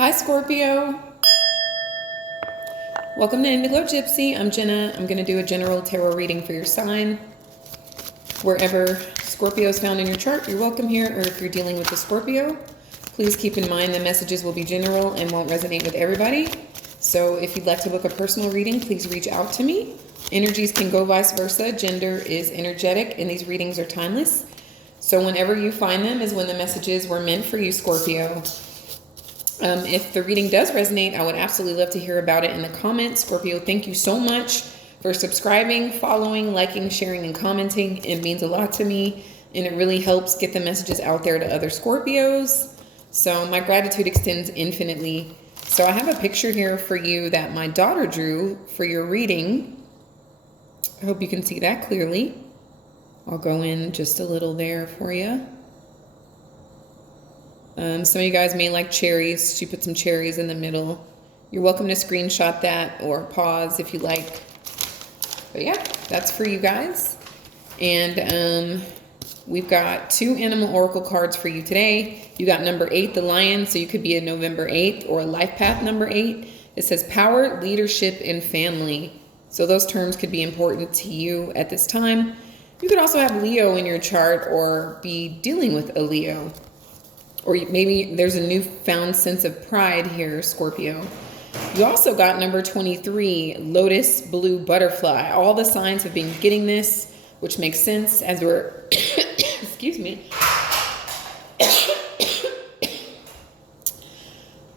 Hi, Scorpio. Welcome to Gypsy. I'm Jenna. I'm going to do a general tarot reading for your sign. Wherever Scorpio is found in your chart, you're welcome here. Or if you're dealing with a Scorpio, please keep in mind the messages will be general and won't resonate with everybody. So if you'd like to book a personal reading, please reach out to me. Energies can go vice versa. Gender is energetic, and these readings are timeless. So whenever you find them is when the messages were meant for you, Scorpio. If the reading does resonate, I would absolutely love to hear about it in the comments. Scorpio, thank you so much for subscribing, following, liking, sharing, and commenting. It means a lot to me, and it really helps get the messages out there to other Scorpios. So my gratitude extends infinitely. So I have a picture here for you that my daughter drew for your reading. I hope you can see that clearly. I'll go in just a little there for you. Some of you guys may like cherries. She put some cherries in the middle. You're welcome to screenshot that or pause if you like. But yeah, that's for you guys. And we've got 2 animal oracle cards for you today. You got number 8, the lion. So you could be a November 8th or a life path number 8. It says power, leadership, and family. So those terms could be important to you at this time. You could also have Leo in your chart or be dealing with a Leo. Or maybe there's a newfound sense of pride here, Scorpio. You also got number 23, Lotus Blue Butterfly. All the signs have been getting this, which makes sense as we're, excuse me,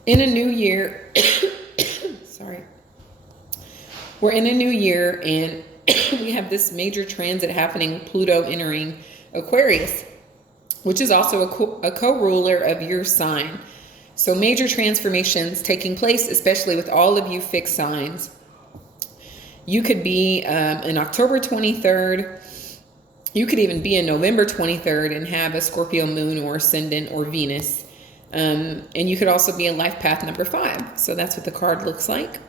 in a new year. Sorry. We're in a new year and we have this major transit happening, Pluto entering Aquarius, which is also a co-ruler of your sign. So major transformations taking place, especially with all of you fixed signs. You could be an October 23rd. You could even be a November 23rd and have a Scorpio moon or ascendant or Venus. And you could also be a life path number 5. So that's what the card looks like.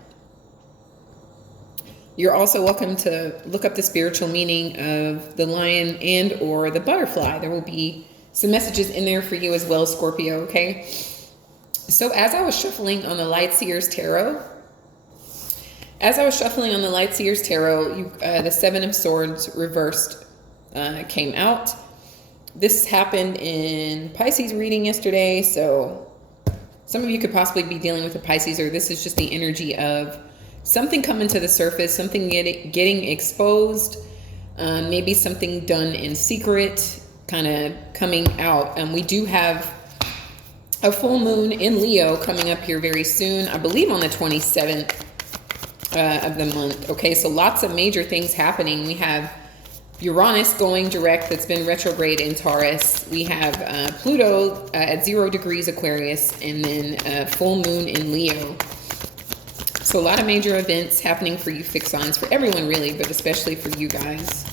You're also welcome to look up the spiritual meaning of the lion and or the butterfly. There will be some messages in there for you as well, Scorpio, okay? So as I was shuffling on the Lightseers Tarot, the 7 of Swords reversed came out. This happened in Pisces reading yesterday, so some of you could possibly be dealing with a Pisces, or this is just the energy of something coming to the surface, something getting exposed, maybe something done in secret, kind of coming out. And we do have a full moon in Leo coming up here very soon, I believe on the 27th of the month. Okay, so lots of major things happening. We have Uranus going direct, that's been retrograde in Taurus. We have Pluto at 0 degrees Aquarius, and then full moon in Leo. So a lot of major events happening for you fixed signs, for everyone really, but especially for you guys.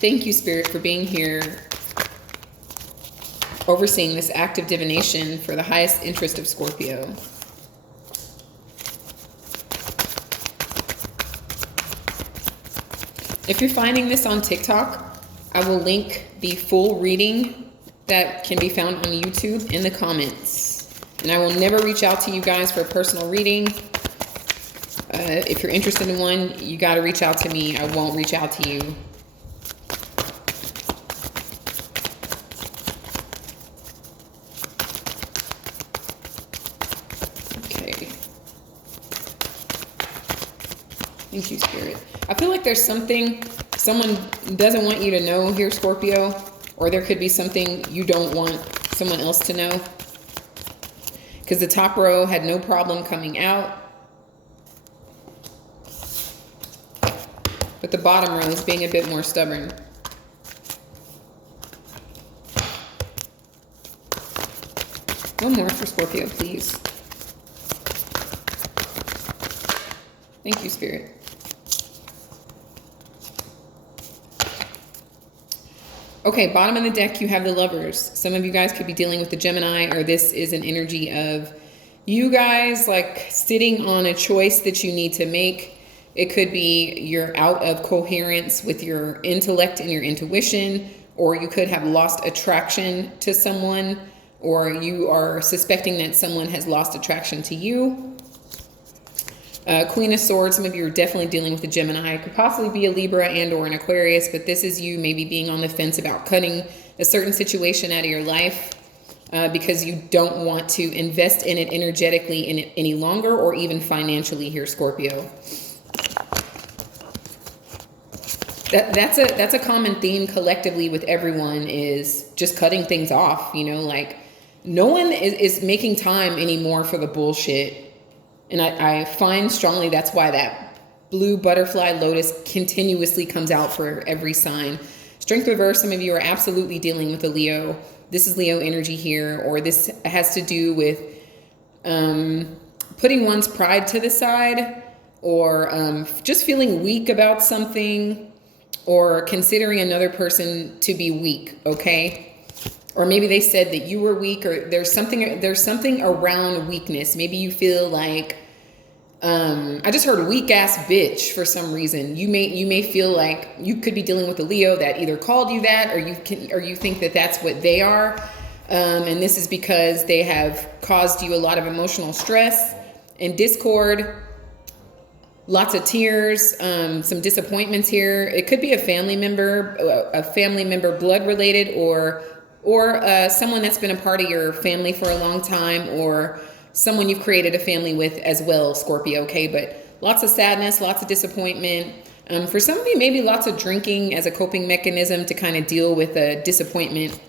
Thank you, Spirit, for being here, overseeing this act of divination for the highest interest of Scorpio. If you're finding this on TikTok, I will link the full reading that can be found on YouTube in the comments. And I will never reach out to you guys for a personal reading. If you're interested in one, you got to reach out to me. I won't reach out to you. Thank you, Spirit. I feel like there's something someone doesn't want you to know here, Scorpio, or there could be something you don't want someone else to know. Because the top row had no problem coming out, but the bottom row is being a bit more stubborn. One more for Scorpio, please. Thank you, Spirit. Okay, bottom of the deck, you have the Lovers. Some of you guys could be dealing with the Gemini, or this is an energy of you guys like sitting on a choice that you need to make. It could be you're out of coherence with your intellect and your intuition, or you could have lost attraction to someone, or you are suspecting that someone has lost attraction to you. Queen of Swords, some of you are definitely dealing with a Gemini. It could possibly be a Libra and or an Aquarius, but this is you maybe being on the fence about cutting a certain situation out of your life because you don't want to invest in it energetically in it any longer, or even financially here, Scorpio. That's a common theme collectively with everyone, is just cutting things off, you know, like no one is making time anymore for the bullshit. And I find strongly that's why that blue butterfly lotus continuously comes out for every sign. Strength reverse, some of you are absolutely dealing with a Leo. This is Leo energy here, or this has to do with putting one's pride to the side, or just feeling weak about something, or considering another person to be weak, okay? Or maybe they said that you were weak, or there's something around weakness. Maybe you feel like, I just heard weak ass bitch for some reason. You may feel like you could be dealing with a Leo that either called you that, or you think that that's what they are. And this is because they have caused you a lot of emotional stress and discord, lots of tears, some disappointments here. It could be a family member blood related, or someone that's been a part of your family for a long time, or someone you've created a family with as well, Scorpio, okay? But lots of sadness, lots of disappointment. For some of you, maybe lots of drinking as a coping mechanism to kind of deal with a disappointment.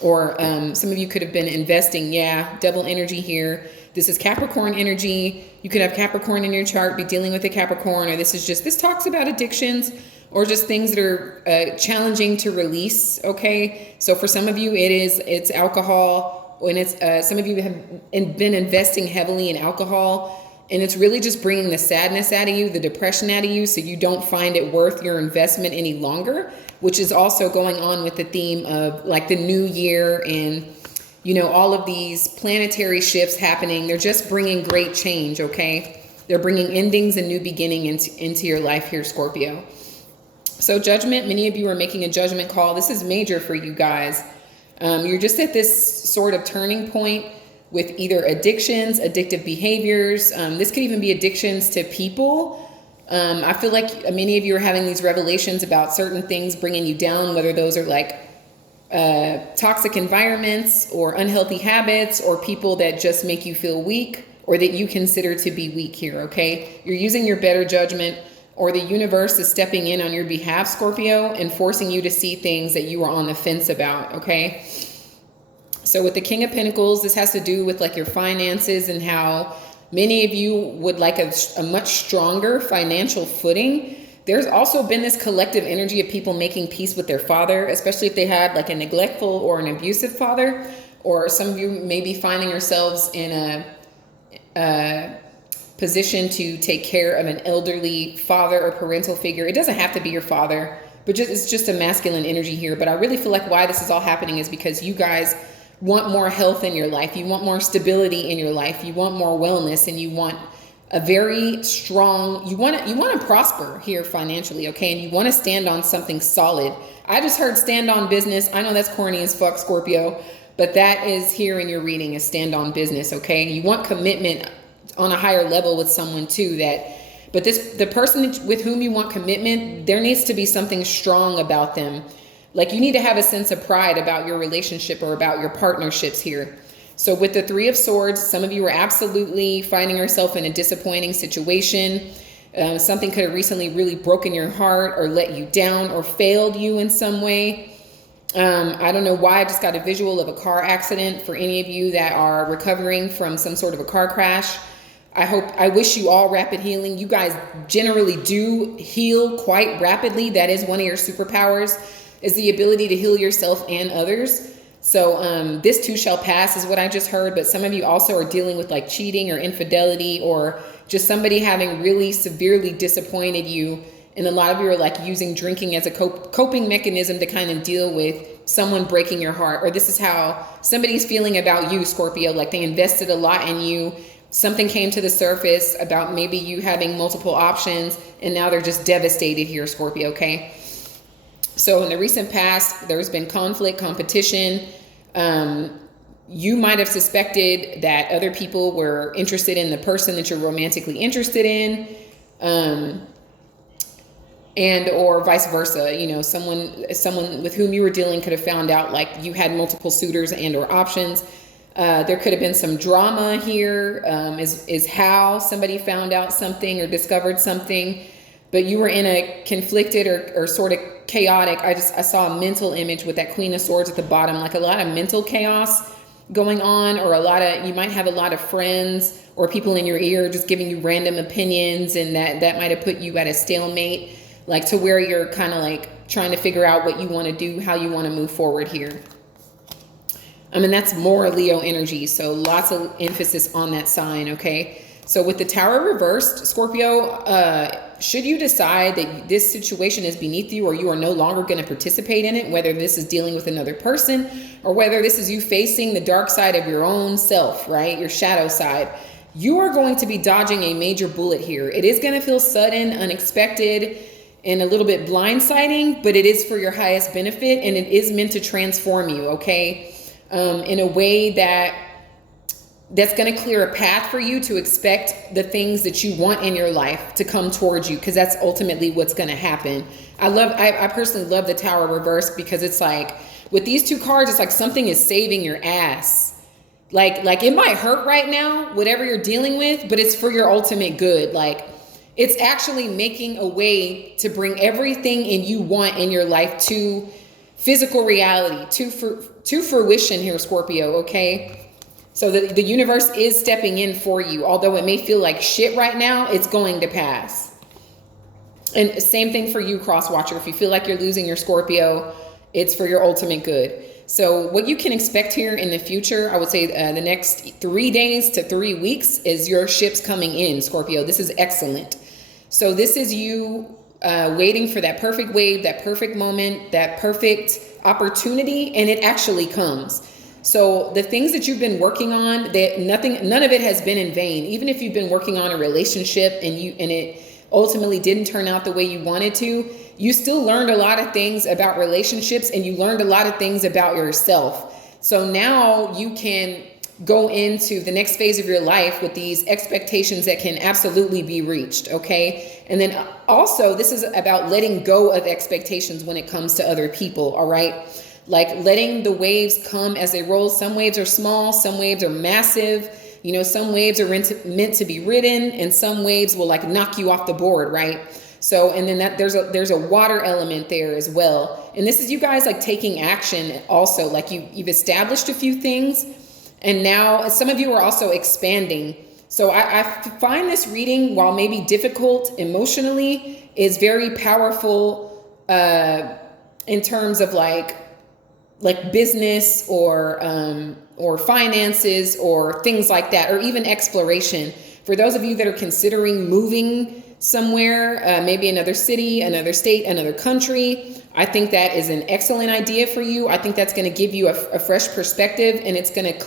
Or some of you could have been investing. Yeah, double energy here. This is Capricorn energy. You could have Capricorn in your chart, be dealing with a Capricorn, or this talks about addictions, or just things that are challenging to release, okay? So for some of you, it's alcohol, and it's some of you have been investing heavily in alcohol, and it's really just bringing the sadness out of you, the depression out of you, so you don't find it worth your investment any longer, which is also going on with the theme of like the new year and, you know, all of these planetary shifts happening. They're just bringing great change, okay? They're bringing endings and new beginning into your life here, Scorpio. So judgment, many of you are making a judgment call. This is major for you guys. You're just at this sort of turning point with either addictions, addictive behaviors. This could even be addictions to people. I feel like many of you are having these revelations about certain things bringing you down, whether those are like toxic environments or unhealthy habits, or people that just make you feel weak, or that you consider to be weak here, okay? You're using your better judgment, or the universe is stepping in on your behalf, Scorpio, and forcing you to see things that you were on the fence about, okay? So with the King of Pentacles, this has to do with like your finances and how many of you would like a much stronger financial footing. There's also been this collective energy of people making peace with their father, especially if they had like a neglectful or an abusive father, or some of you may be finding yourselves in a position to take care of an elderly father or parental figure. It doesn't have to be your father, but it's just a masculine energy here. But I really feel like why this is all happening is because you guys want more health in your life. You want more stability in your life. You want more wellness, and you want a very strong, you want to prosper here financially, okay? And you want to stand on something solid. I just heard stand on business. I know that's corny as fuck, Scorpio, but that is here in your reading, is stand on business, okay? You want commitment on a higher level with someone too, but the person with whom you want commitment, there needs to be something strong about them. Like you need to have a sense of pride about your relationship or about your partnerships here. So with the Three of Swords, some of you are absolutely finding yourself in a disappointing situation. Something could have recently really broken your heart or let you down or failed you in some way. I don't know why I just got a visual of a car accident for any of you that are recovering from some sort of a car crash. I wish you all rapid healing. You guys generally do heal quite rapidly. That is one of your superpowers, is the ability to heal yourself and others. So this too shall pass is what I just heard. But some of you also are dealing with like cheating or infidelity, or just somebody having really severely disappointed you. And a lot of you are like using drinking as a coping mechanism to kind of deal with someone breaking your heart. Or this is how somebody's feeling about you, Scorpio. Like they invested a lot in you. Something came to the surface about maybe you having multiple options, and now they're just devastated here, Scorpio, okay? So in the recent past, there's been conflict, competition, you might have suspected that other people were interested in the person that you're romantically interested in, and or vice versa. You know, someone with whom you were dealing could have found out like you had multiple suitors and or options. There could have been some drama here, is how somebody found out something or discovered something, but you were in a conflicted or sort of chaotic. I saw a mental image with that Queen of Swords at the bottom, like a lot of mental chaos going on, or you might have a lot of friends or people in your ear just giving you random opinions, and that might have put you at a stalemate, like to where you're kind of like trying to figure out what you want to do, how you want to move forward here. I mean, that's more Leo energy, so lots of emphasis on that sign, okay? So with the Tower reversed, Scorpio, should you decide that this situation is beneath you or you are no longer going to participate in it, whether this is dealing with another person or whether this is you facing the dark side of your own self, right? Your shadow side, you are going to be dodging a major bullet here. It is going to feel sudden, unexpected, and a little bit blindsiding, but it is for your highest benefit, and it is meant to transform you, okay? In a way that's going to clear a path for you to expect the things that you want in your life to come towards you, because that's ultimately what's going to happen. I personally love the Tower reversed because it's like with these two cards, it's like something is saving your ass. Like it might hurt right now, whatever you're dealing with, but it's for your ultimate good. Like it's actually making a way to bring everything in you want in your life to physical reality, to fruition here, Scorpio, okay? So the universe is stepping in for you. Although it may feel like shit right now, it's going to pass. And same thing for you, Cross Watcher. If you feel like you're losing your Scorpio, it's for your ultimate good. So what you can expect here in the future, I would say the next 3 days to 3 weeks is your ships coming in, Scorpio. This is excellent. So this is you waiting for that perfect wave, that perfect moment, that perfect opportunity, and it actually comes. So the things that you've been working on, none of it has been in vain. Even if you've been working on a relationship and it ultimately didn't turn out the way you wanted to, you still learned a lot of things about relationships, and you learned a lot of things about yourself. So now you can go into the next phase of your life with these expectations that can absolutely be reached, okay? And then also, this is about letting go of expectations when it comes to other people, all right? Like letting the waves come as they roll. Some waves are small, some waves are massive. You know, some waves are meant to be ridden, and some waves will like knock you off the board, right? So, and then there's a water element there as well. And this is you guys like taking action also, like you've established a few things, and now some of you are also expanding. So I find this reading, while maybe difficult emotionally, is very powerful in terms of like business or finances or things like that, or even exploration. For those of you that are considering moving somewhere, maybe another city, another state, another country, I think that is an excellent idea for you. I think that's going to give you a fresh perspective, and it's going to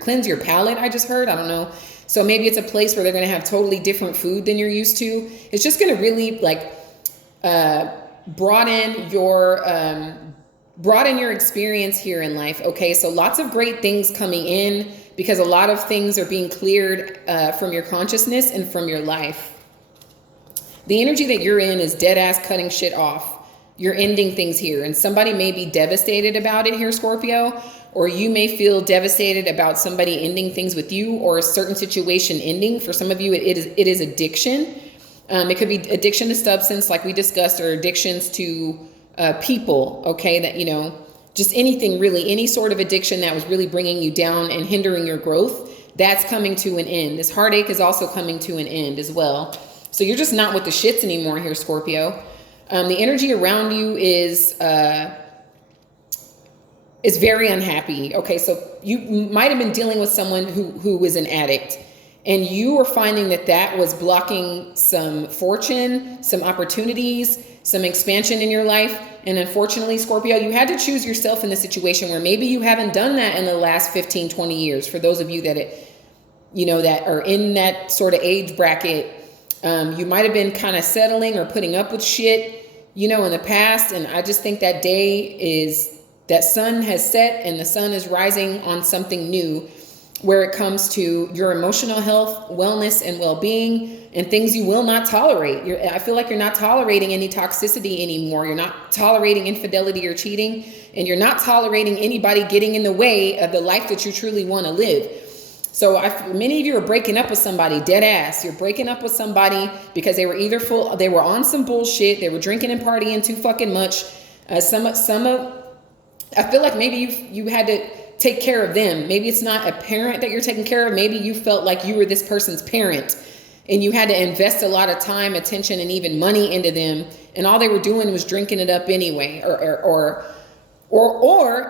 cleanse your palate. I just heard, I don't know. So maybe it's a place where they're going to have totally different food than you're used to. It's just going to really like broaden your experience here in life. Okay, so lots of great things coming in because a lot of things are being cleared from your consciousness and from your life. The energy that you're in is dead ass cutting shit off. You're ending things here, and somebody may be devastated about it here, Scorpio, or you may feel devastated about somebody ending things with you, or a certain situation ending. For some of you, it is addiction. It could be addiction to substance, like we discussed, or addictions to people, okay, that, you know, just anything really, any sort of addiction that was really bringing you down and hindering your growth, that's coming to an end. This heartache is also coming to an end as well. So you're just not with the shits anymore here, Scorpio. The energy around you is very unhappy. Okay, so you might have been dealing with someone who was an addict, and you were finding that was blocking some fortune, some opportunities, some expansion in your life. And unfortunately, Scorpio, you had to choose yourself in the situation where maybe you haven't done that in the last 15, 20 years. For those of you that that are in that sort of age bracket, you might have been kind of settling or putting up with shit, in the past. And I just think that day is That sun has set and the sun is rising on something new where it comes to your emotional health, wellness, and well-being, and things you will not tolerate. I feel like you're not tolerating any toxicity anymore. You're not tolerating infidelity or cheating, and you're not tolerating anybody getting in the way of the life that you truly want to live. So many of you are breaking up with somebody, dead ass. You're breaking up with somebody because they were either they were on some bullshit, they were drinking and partying too fucking much. I feel like maybe you had to take care of them. Maybe it's not a parent that you're taking care of. Maybe you felt like you were this person's parent and you had to invest a lot of time, attention, and even money into them. And all they were doing was drinking it up anyway. Or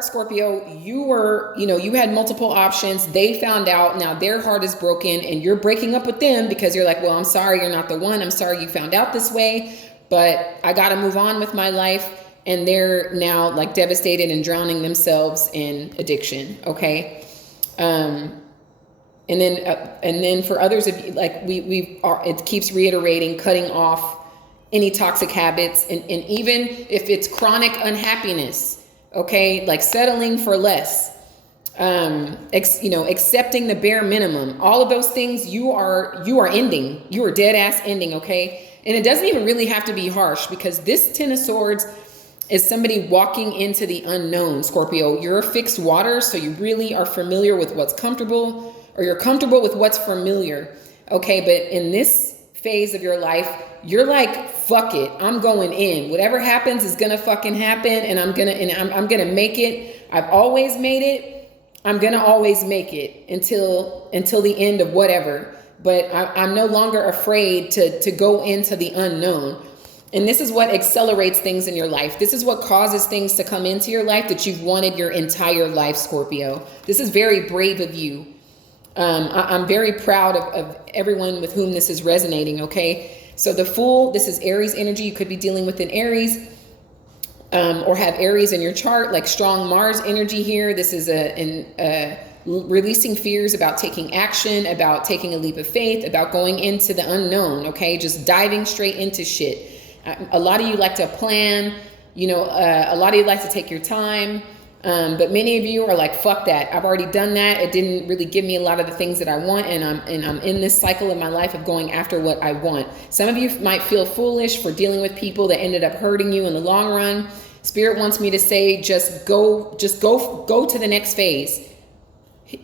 Scorpio, you had multiple options. They found out, now their heart is broken and you're breaking up with them because you're like, well, I'm sorry, you're not the one. I'm sorry you found out this way, but I got to move on with my life. And they're now like devastated and drowning themselves in addiction. Okay. And then for others of you, like it keeps reiterating, cutting off any toxic habits. And even if it's chronic unhappiness, okay, like settling for less, accepting the bare minimum, all of those things you are ending, you are dead ass ending. Okay. And it doesn't even really have to be harsh because this 10 of Swords is somebody walking into the unknown, Scorpio. You're a fixed water, so you really are familiar with what's comfortable, or you're comfortable with what's familiar. Okay, but in this phase of your life, you're like, fuck it, I'm going in. Whatever happens is gonna fucking happen, and I'm gonna make it. I've always made it. I'm gonna always make it until the end of whatever. But I'm no longer afraid to go into the unknown. And this is what accelerates things in your life. This is what causes things to come into your life that you've wanted your entire life, Scorpio. This is very brave of you. I'm very proud of everyone with whom this is resonating, okay? So the Fool, this is Aries energy. You could be dealing with an Aries or have Aries in your chart, like strong Mars energy here. This is releasing fears about taking action, about taking a leap of faith, about going into the unknown, okay? Just diving straight into shit. A lot of you like to plan, a lot of you like to take your time. But many of you are like, fuck that. I've already done that. It didn't really give me a lot of the things that I want. And I'm in this cycle of my life of going after what I want. Some of you might feel foolish for dealing with people that ended up hurting you in the long run. Spirit wants me to say, just go to the next phase.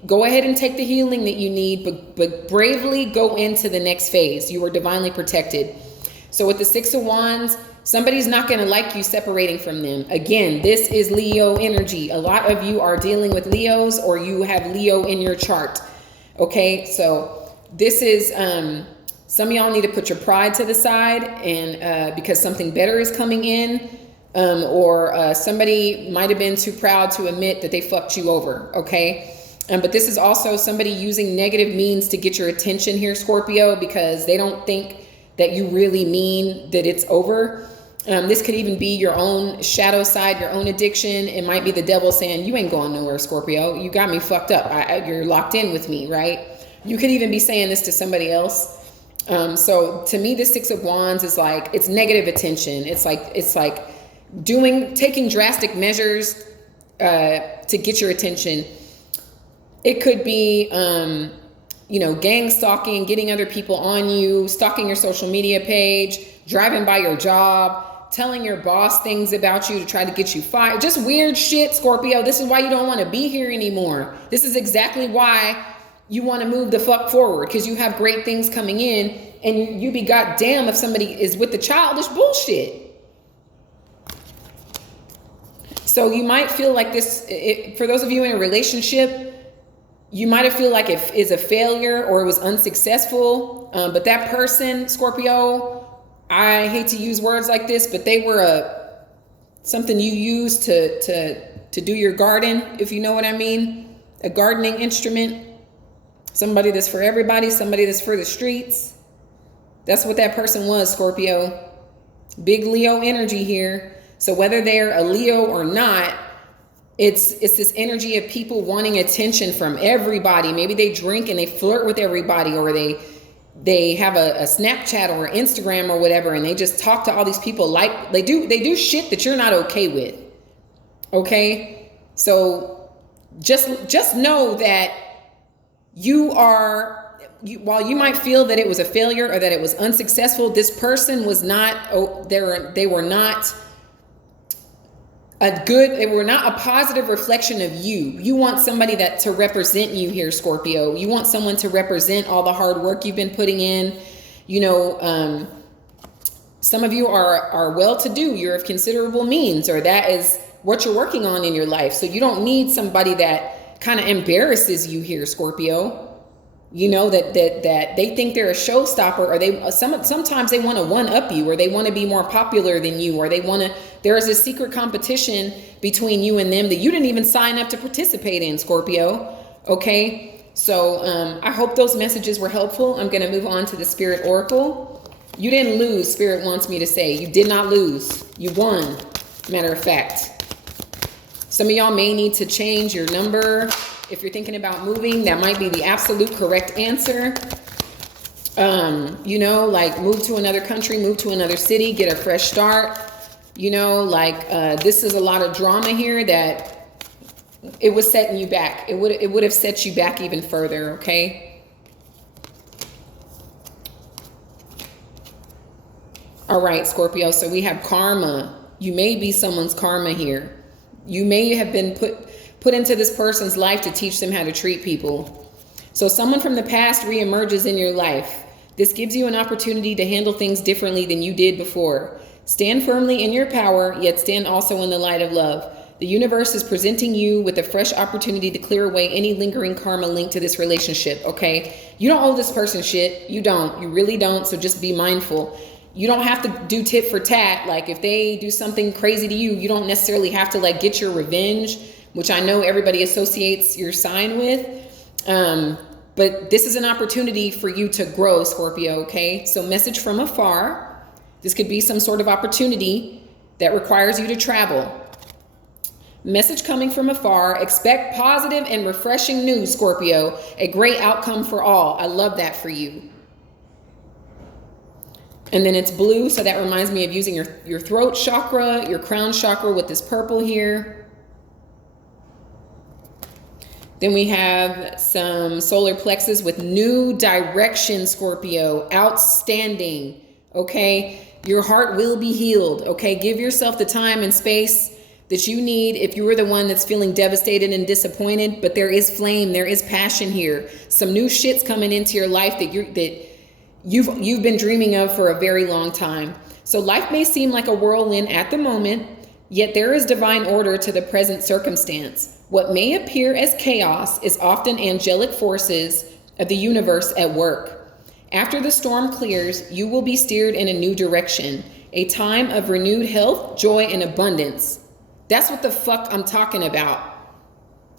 Go ahead and take the healing that you need, but bravely go into the next phase. You are divinely protected. So with the 6 of Wands, somebody's not going to like you separating from them. Again, this is Leo energy. A lot of you are dealing with Leos, or you have Leo in your chart. Okay, so this is, some of y'all need to put your pride to the side, and because something better is coming in, or somebody might have been too proud to admit that they fucked you over. Okay. But this is also somebody using negative means to get your attention here, Scorpio, because they don't think that you really mean that it's over. This could even be your own shadow side, your own addiction. It might be the devil saying, you ain't going nowhere, Scorpio. You got me fucked up. You're locked in with me, right? You could even be saying this to somebody else. So to me, the 6 of Wands is like, it's negative attention. It's like taking drastic measures to get your attention. It could be, gang stalking, getting other people on you, stalking your social media page, driving by your job, telling your boss things about you to try to get you fired. Just weird shit, Scorpio. This is why you don't want to be here anymore. This is exactly why you want to move the fuck forward, because you have great things coming in, and you be goddamn if somebody is with the childish bullshit. So you might feel like this, for those of you in a relationship, you might have feel like it is a failure or it was unsuccessful. But that person, Scorpio, I hate to use words like this, but they were something you use to do your garden, if you know what I mean. A gardening instrument. Somebody that's for everybody, somebody that's for the streets. That's what that person was, Scorpio. Big Leo energy here. So whether they're a Leo or not, it's this energy of people wanting attention from everybody. Maybe they drink and they flirt with everybody, or they have a Snapchat or Instagram or whatever, and they just talk to all these people like they do shit that you're not okay with. Okay? So just know that while you might feel that it was a failure or that it was unsuccessful, this person was not, they were not a positive reflection of you. You want somebody to represent you here, Scorpio. You want someone to represent all the hard work you've been putting in. Some of you are well-to-do. You're of considerable means, or that is what you're working on in your life. So you don't need somebody that kind of embarrasses you here, Scorpio. That they think they're a showstopper, or sometimes they want to one-up you, or they want to be more popular than you, or there is a secret competition between you and them that you didn't even sign up to participate in, Scorpio. Okay, so I hope those messages were helpful. I'm going to move on to the Spirit Oracle. You didn't lose, Spirit wants me to say. You did not lose. You won, matter of fact. Some of y'all may need to change your number. If you're thinking about moving, that might be the absolute correct answer. Like move to another country, move to another city, get a fresh start. This is a lot of drama here that it was setting you back. It would have set you back even further, okay? All right, Scorpio, so we have karma. You may be someone's karma here. You may have been put into this person's life to teach them how to treat people. So someone from the past reemerges in your life. This gives you an opportunity to handle things differently than you did before. Stand firmly in your power, yet stand also in the light of love. The universe is presenting you with a fresh opportunity to clear away any lingering karma linked to this relationship, okay? You don't owe this person shit. You don't. You really don't, so just be mindful. You don't have to do tit for tat. Like if they do something crazy to you, you don't necessarily have to get your revenge, which I know everybody associates your sign with. But this is an opportunity for you to grow, Scorpio, okay? So message from afar. This could be some sort of opportunity that requires you to travel. Message coming from afar. Expect positive and refreshing news, Scorpio. A great outcome for all. I love that for you. And then it's blue, so that reminds me of using your throat chakra, your crown chakra with this purple here. Then we have some solar plexus with new direction, Scorpio. Outstanding, okay? Your heart will be healed, okay? Give yourself the time and space that you need if you were the one that's feeling devastated and disappointed, but there is flame, there is passion here. Some new shit's coming into your life that you've been dreaming of for a very long time. So life may seem like a whirlwind at the moment, yet there is divine order to the present circumstance. What may appear as chaos is often angelic forces of the universe at work. After the storm clears, you will be steered in a new direction, a time of renewed health, joy, and abundance. That's what the fuck I'm talking about.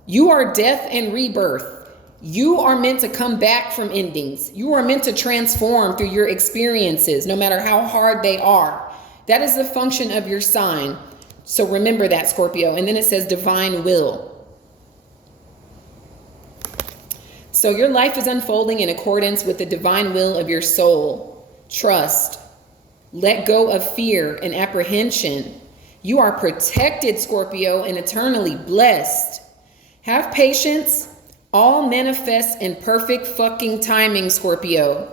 You are death and rebirth. You are meant to come back from endings. You are meant to transform through your experiences, no matter how hard they are. That is the function of your sign. So remember that, Scorpio. And then it says divine will. So your life is unfolding in accordance with the divine will of your soul. Trust. Let go of fear and apprehension. You are protected, Scorpio, and eternally blessed. Have patience. All manifests in perfect fucking timing, Scorpio.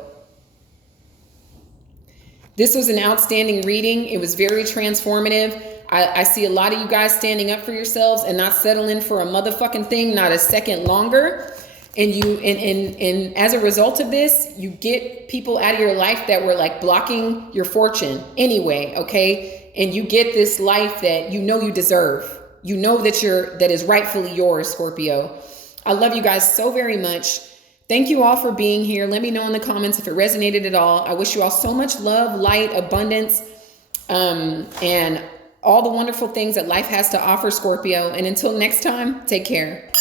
This was an outstanding reading. It was very transformative. I see a lot of you guys standing up for yourselves and not settling for a motherfucking thing, not a second longer. And as a result of this, you get people out of your life that were blocking your fortune anyway, okay? And you get this life that you know you deserve. You know that is rightfully yours, Scorpio. I love you guys so very much. Thank you all for being here. Let me know in the comments if it resonated at all. I wish you all so much love, light, abundance, and all the wonderful things that life has to offer, Scorpio. And until next time, take care.